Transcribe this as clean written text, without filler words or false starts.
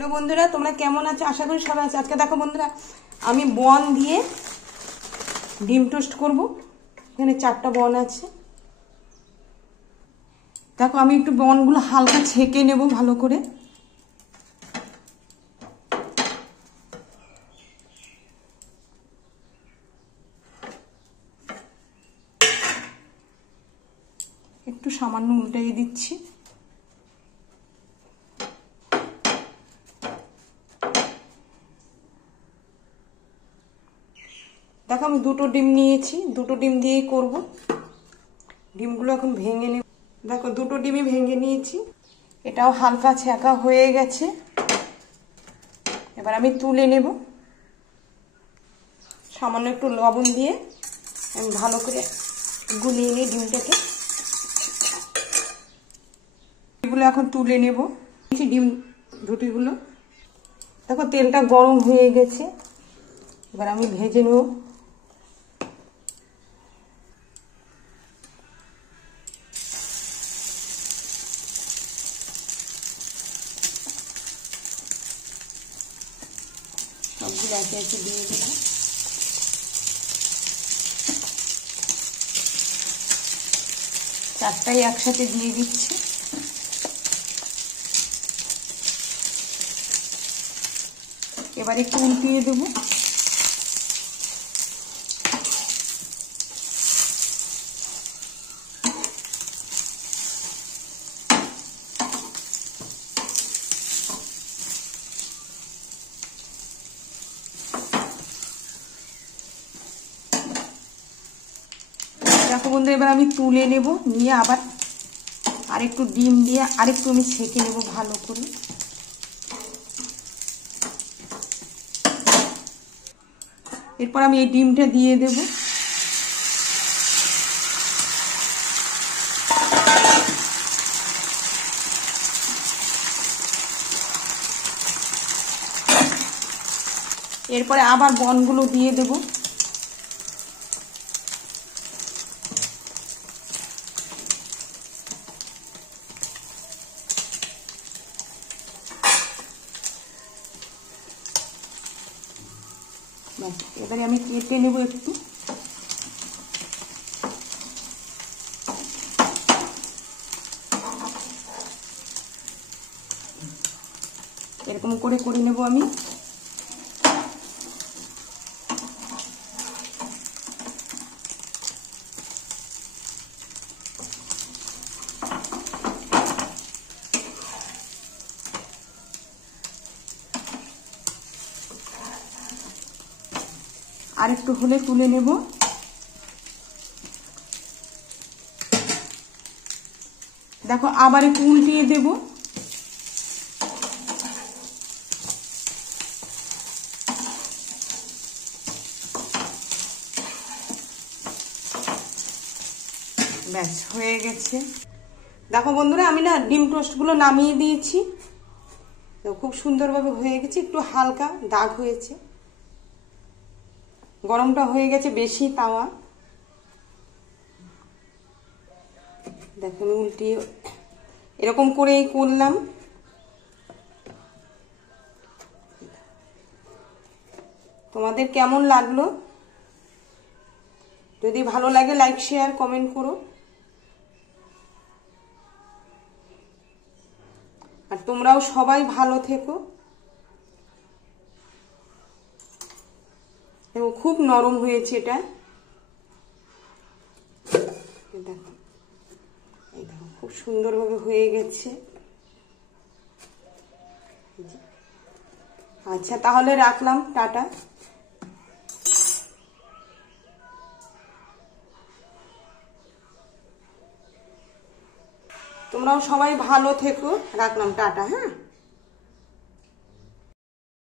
Hello বন্ধুরা, তোমরা কেমন আছো? আশা করি সবাই আছে। আজকে দেখো বন্ধুরা, আমি বন দিয়ে ডিম টোস্ট করব। এখানে 4টা বন আছে। দেখো আমি একটু বনগুলো হালকা ছেঁকে নেব ভালো করে। একটু সামান্য উল্টিয়ে দিচ্ছি। দেখো আমি 2টো ডিম নিয়েছি, 2টো ডিম দিয়েই করব। ডিমগুলো এখন ভেঙে নেব। দেখো 2টো ডিমই ভেঙে নিয়েছি। এটাও হালকা ছেঁকা হয়ে গেছে। এবার আমি তুলে নেব। সামান্য একটু লবণ দিয়ে আমি ভালো করে গুলিয়ে নিই ডিমটাকে। এগুলো এখন তুলে নেব। ডিম রুটিগুলো দেখো তেলটা গরম হয়ে গেছে। এবার আমি ভেজে নেব। সবগুলো একে একে দিয়ে দেব। চারটাই একসাথে দিয়ে দিচ্ছি। এবার একটু উল্টিয়ে দেবো। দেখো বন্ধু, এবার আমি তুলে নেব। নিয়ে আবার আরেকটু ডিম দিয়ে আরেকটু আমি ছেঁকে নেব ভালো করে। এরপর আমি এই ডিমটা দিয়ে দেব। এরপরে আবার বনগুলো দিয়ে দেব। এবারে আমি কেটে নেব একটু। এরকম করে নেব আমি। আর একটু হলে তুলে নেব। দেখো আবার একটু উল্টিয়ে দেব। ব্যাস হয়ে গেছে। দেখো বন্ধুরা, আমি না ডিম টোস্টগুলো নামিয়ে দিয়েছি। খুব সুন্দরভাবে হয়ে গেছে। একটু হালকা দাগ হয়েছে। গরমটা হয়ে গেছে বেশি তাওয়া। দেখো আমি উল্টিয়ে এরকম করেই করলাম। তোমাদের কেমন লাগলো? যদি ভালো লাগে লাইক শেয়ার কমেন্ট করো। আর তোমরাও সবাই ভালো থেকো। খুব নরম হয়েছে এটা। দেখো এই দেখো খুব সুন্দরভাবে হয়ে গেছে। আচ্ছা তাহলে রাখলাম, টাটা। তোমরাও সবাই ভালো থেকো। রাখলাম, টাটা। হ্যাঁ।